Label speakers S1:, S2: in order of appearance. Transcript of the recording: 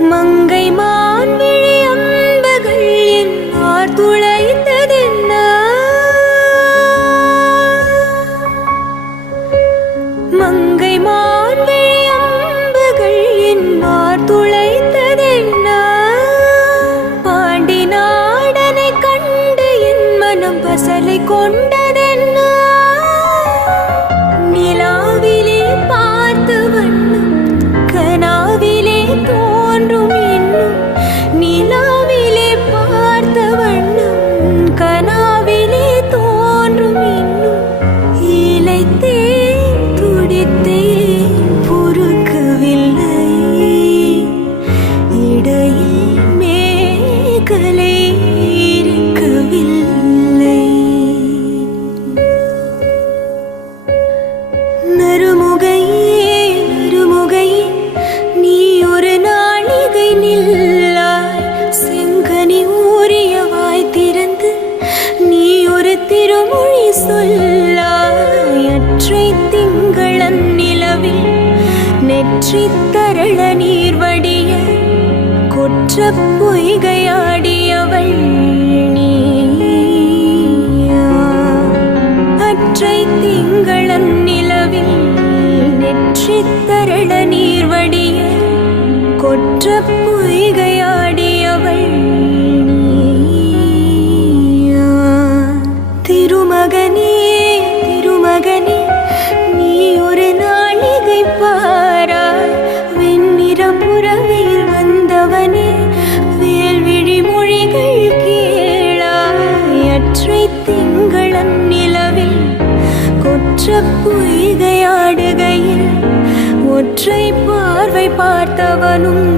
S1: mừng ngày mới நெற்றி தரள நீர்வடிய கொற்ற பொய்கையாடியவள் அற்றை திங்களன் நிலவில் நெற்றி தரள நீர்வடிய கொற்ற பொய்கையாடி திங்களன் நிலவில் கொற்ற பொய்கையாடுகையில் ஒற்றை பார்வை பார்த்தவனும்